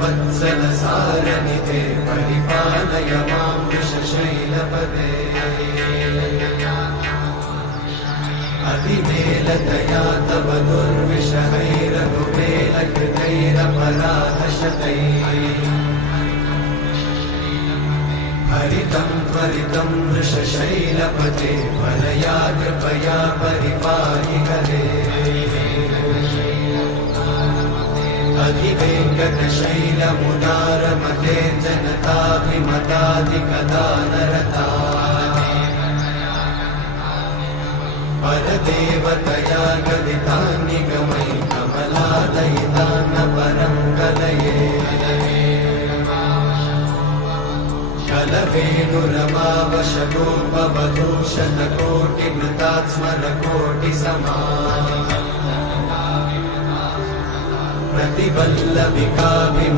वत्सलसारनिधे परिपालय मां वृषशैलपदे अतिवेलतया तव दुर्विषहैरघुवेलकृतैरपराधशतैः हरितं त्वरितं वृषशैलपते वरया कृपया परिपाहि हरे अधिवेङ्कटशैलमुदारमते जनताभिमताधिकदानरता परदेवतया गदितान्निगमैः कमलादयितान्न परं कलये कलवेणुरमावशतोपवधूशतकोटिवृतात्स्मरकोटिसमा प्रतिवल्लभिकाभिम